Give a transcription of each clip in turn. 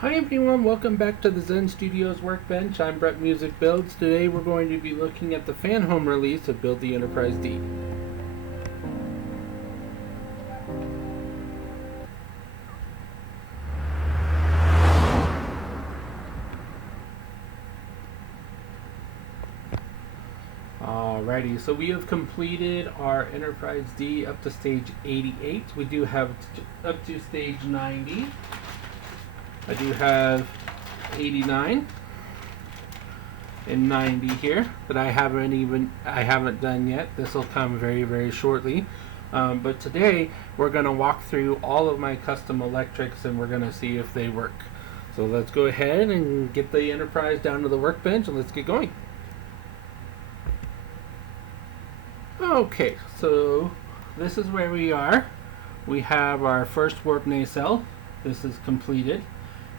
Hi everyone, welcome back to the Zen Studios Workbench. I'm Brett Music Builds. Today we're going to be looking at the Fanhome release of Build the Enterprise D. Alrighty, so we have completed our Enterprise D up to stage 88. We do have up to stage 90. I do have 89 and 90 here that I haven't done yet. This will come very shortly. But today we're going to walk through all of my custom electrics and we're going to see if they work. So let's go ahead and get the Enterprise down to the workbench and let's get going. Okay, so this is where we are. We have our first warp nacelle. This is completed.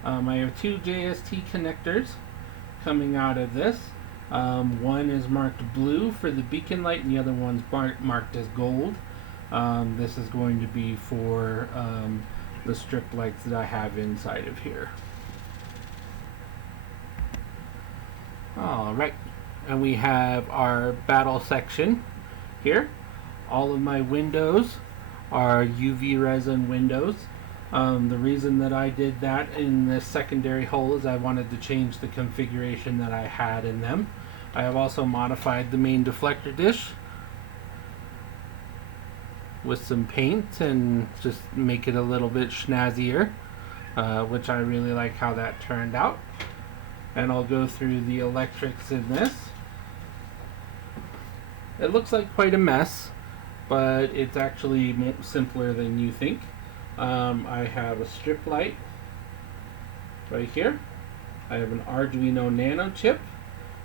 I have two JST connectors coming out of this. One is marked blue for the beacon light and the other one's marked as gold. This is going to be for the strip lights that I have inside of here. Alright, and we have our battle section here. All of my windows are UV resin windows. The reason that I did that in this secondary hole is I wanted to change the configuration that I had in them. I have also modified the main deflector dish with some paint and just make it a little bit snazzier, which I really like how that turned out. And I'll go through the electrics in this. It looks like quite a mess, but it's actually simpler than you think. I have a strip light right here. I have an Arduino Nano chip,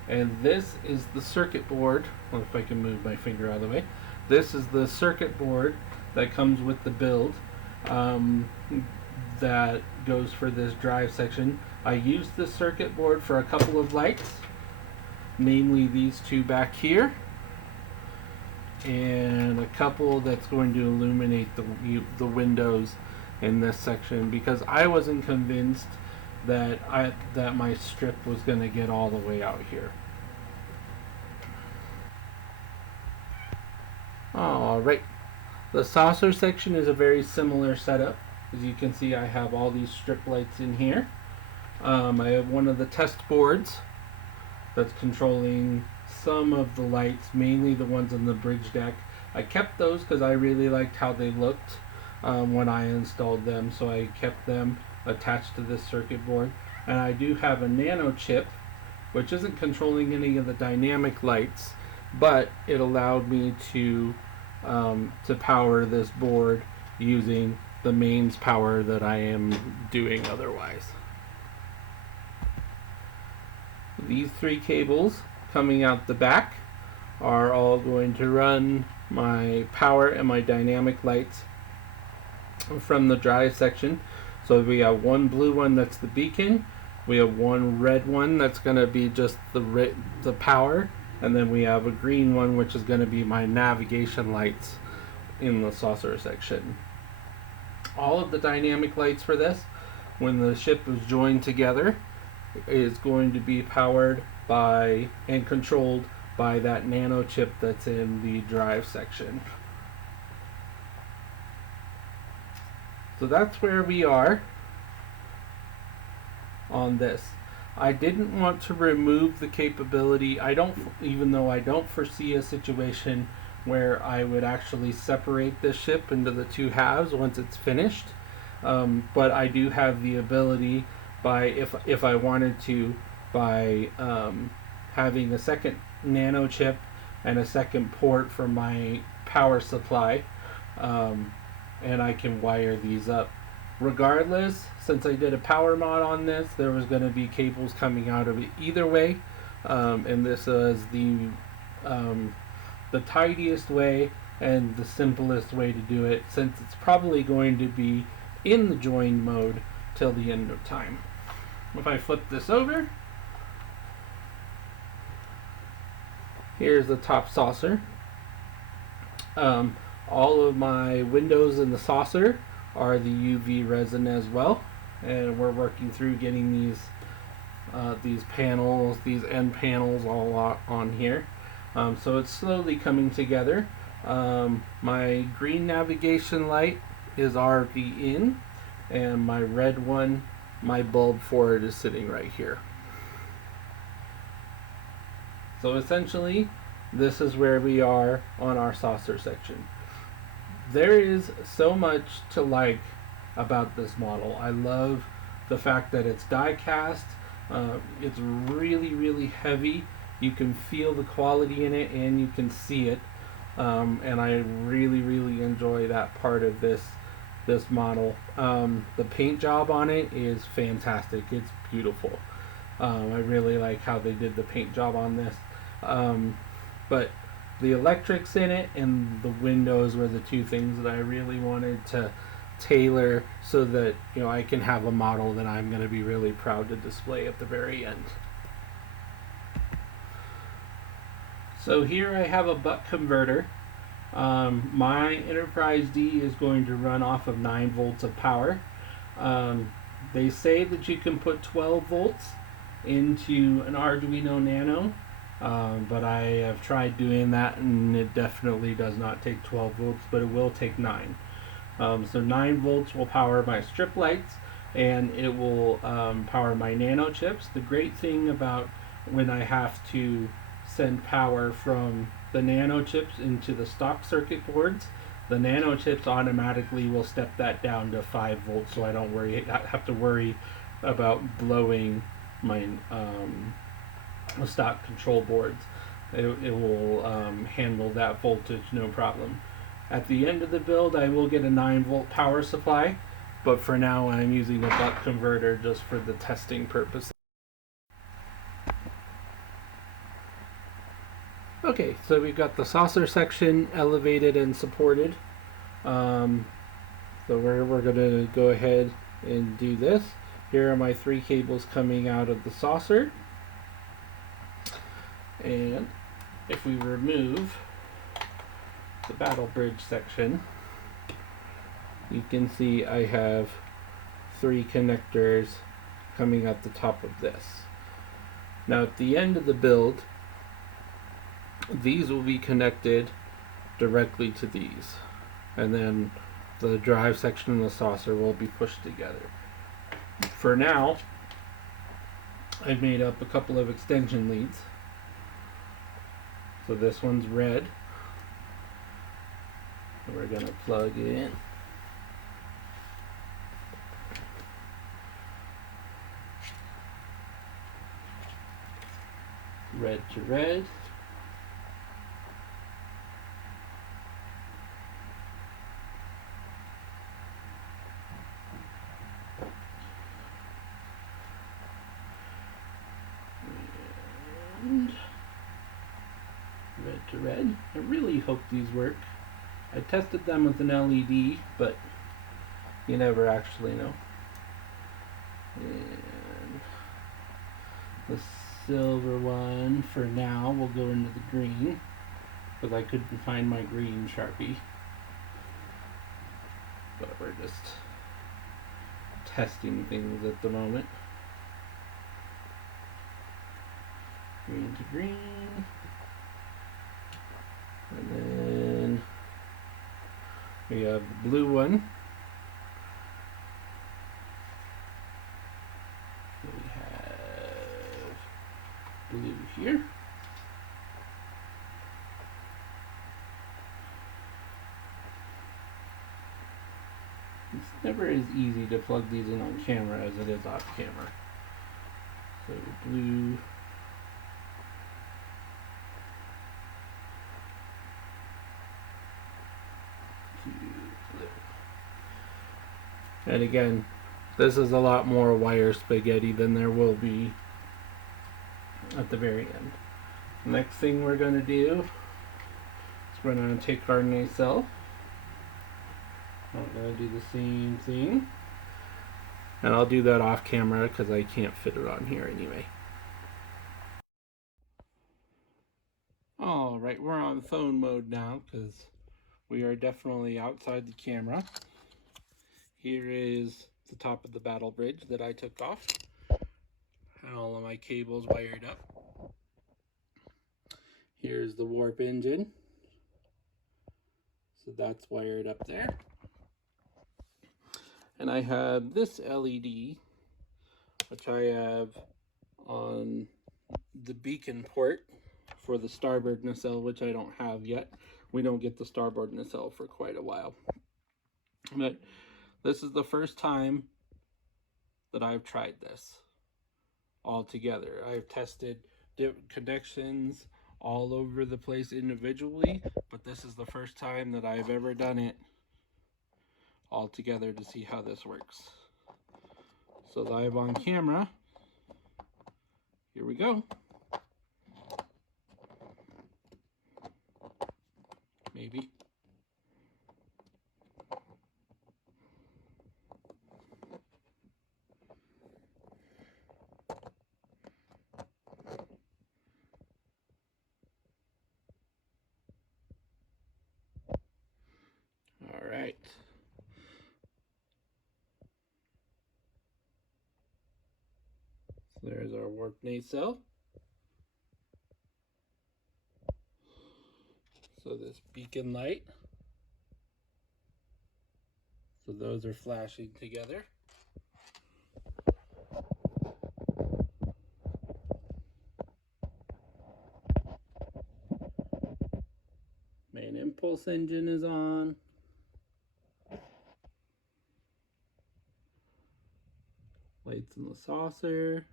and this is the circuit board. Well, if I can move my finger out of the way. This is the circuit board that comes with the build that goes for this drive section. I used the circuit board for a couple of lights, namely these two back here, and a couple that's going to illuminate the windows in this section, because I wasn't convinced that my strip was going to get all the way out here. Alright, the saucer section is a very similar setup. As you can see, I have all these strip lights in here. I have one of the test boards that's controlling some of the lights, mainly the ones on the bridge deck. I kept those because I really liked how they looked when I installed them, so I kept them attached to this circuit board. And I do have a nano chip, which isn't controlling any of the dynamic lights, but it allowed me to power this board using the mains power that I am doing otherwise. These three cables coming out the back are all going to run my power and my dynamic lights from the drive section. So we have one blue one that's the beacon, we have one red one that's going to be just the power, and then we have a green one which is going to be my navigation lights in the saucer section. All of the dynamic lights for this, when the ship is joined together, is going to be powered by and controlled by that nano chip that's in the drive section. So that's where we are on this. I didn't want to remove the capability. Even though I don't foresee a situation where I would actually separate this ship into the two halves once it's finished. But I do have the ability, by if I wanted to, by having a second nano chip and a second port for my power supply, and I can wire these up. Regardless, since I did a power mod on this, there was going to be cables coming out of it either way, and this is the tidiest way and the simplest way to do it, since it's probably going to be in the join mode till the end of time. If I flip this over, here's the top saucer. All of my windows in the saucer are the UV resin as well. and we're working through getting these panels, these end panels all on here. So it's slowly coming together. My green navigation light is already in, and my red one, my bulb for it is sitting right here. So essentially, this is where we are on our saucer section. There is so much to like about this model. I love the fact that it's die cast. It's really, really heavy. You can feel the quality in it and you can see it. And I really, really enjoy that part of this model. The paint job on it is fantastic. It's beautiful. I really like how they did the paint job on this. But the electrics in it and the windows were the two things that I really wanted to tailor so that, you know, I can have a model that I'm going to be really proud to display at the very end. So here I have a buck converter. My Enterprise D is going to run off of 9 volts of power. They say that you can put 12 volts into an Arduino Nano, but I have tried doing that and it definitely does not take 12 volts, but it will take 9. So 9 volts will power my strip lights, and it will power my nano chips. The great thing about when I have to send power from the nano chips into the stock circuit boards, the nano chips automatically will step that down to 5 volts, so I don't have to worry about blowing my stock control boards. It will handle that voltage no problem. At the end of the build, I will get a 9 volt power supply, but for now I'm using a buck converter just for the testing purposes. Okay, so we've got the saucer section elevated and supported. So we're going to go ahead and do this. Here are my 3 cables coming out of the saucer. And if we remove the battle bridge section, you can see I have 3 connectors coming at the top of this. Now at the end of the build, these will be connected directly to these, and then the drive section and the saucer will be pushed together. For now, I've made up a couple of extension leads. So this one's red. We're going to plug in. Red to red. And red to red. I really hope these work. I tested them with an LED, but you never actually know. And the silver one for now will go into the green, because I couldn't find my green Sharpie. But we're just testing things at the moment. Green to green. And then we have the blue one. We have blue here. It's never as easy to plug these in on camera as it is off camera. So blue. And again, this is a lot more wire spaghetti than there will be at the very end. Next thing we're going to do is we're going to take our nacelle. I'm going to do the same thing. And I'll do that off camera because I can't fit it on here anyway. Alright, we're on phone mode now because we are definitely outside the camera. Here is the top of the battle bridge that I took off. And all of my cables wired up. Here's the warp engine. So that's wired up there. And I have this LED, which I have on the beacon port for the starboard nacelle, which I don't have yet. We don't get the starboard nacelle for quite a while. But this is the first time that I've tried this all together. I've tested connections all over the place individually, but this is the first time that I've ever done it all together to see how this works. So live on camera, here we go. Maybe. All right. So there's our warp nacelle. So this beacon light. So those are flashing together. Main impulse engine is on. Lights in the saucer.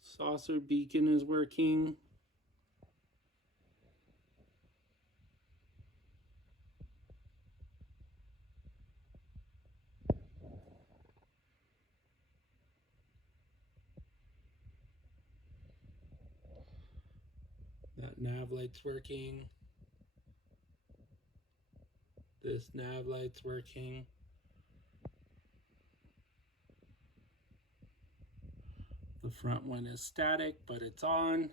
Saucer beacon is working. That nav light's working. This nav light's working. The front one is static, but it's on.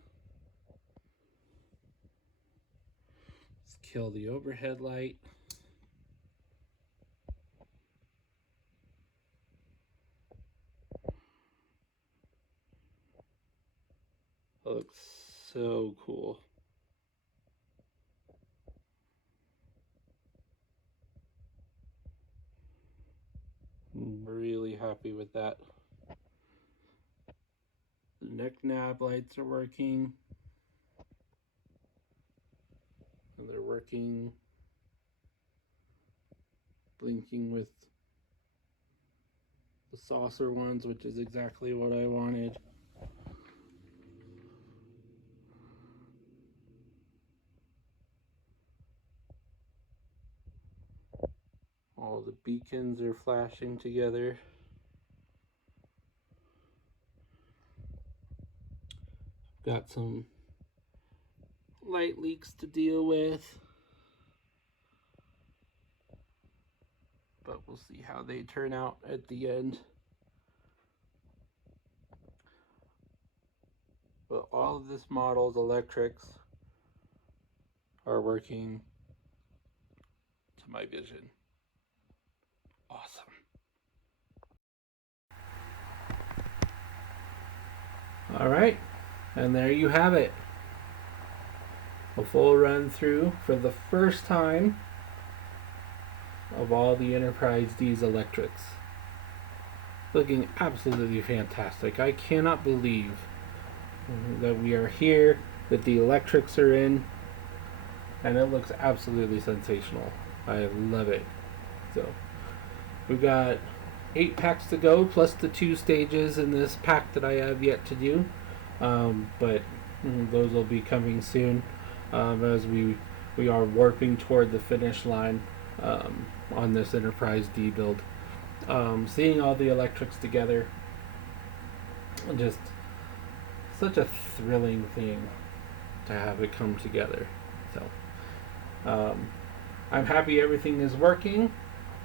Let's kill the overhead light. That looks so cool. I'm really happy with that. The neck nav lights are working. And they're working, blinking with the saucer ones, which is exactly what I wanted. All the beacons are flashing together. Got some light leaks to deal with, but we'll see how they turn out at the end. But all of this model's electrics are working to my vision. Awesome. All right, and there you have it. A full run through for the first time of all the Enterprise D's electrics. Looking absolutely fantastic. I cannot believe that we are here, that the electrics are in, and it looks absolutely sensational. I love it. So we've got 8 packs to go, plus the 2 stages in this pack that I have yet to do. But those will be coming soon, as we are warping toward the finish line on this Enterprise D build. Seeing all the electrics together, just such a thrilling thing to have it come together. So I'm happy everything is working.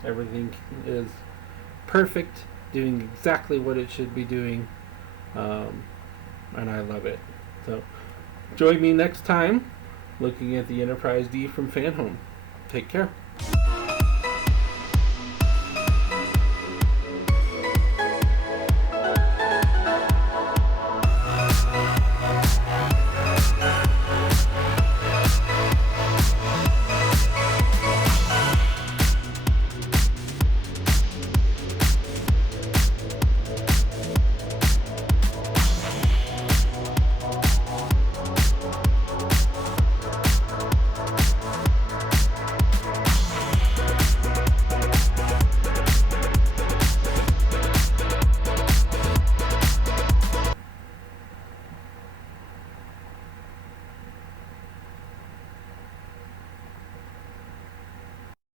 Everything is perfect, doing exactly what it should be doing, and I love it. So join me next time looking at the Enterprise D from Fanhome. Take care.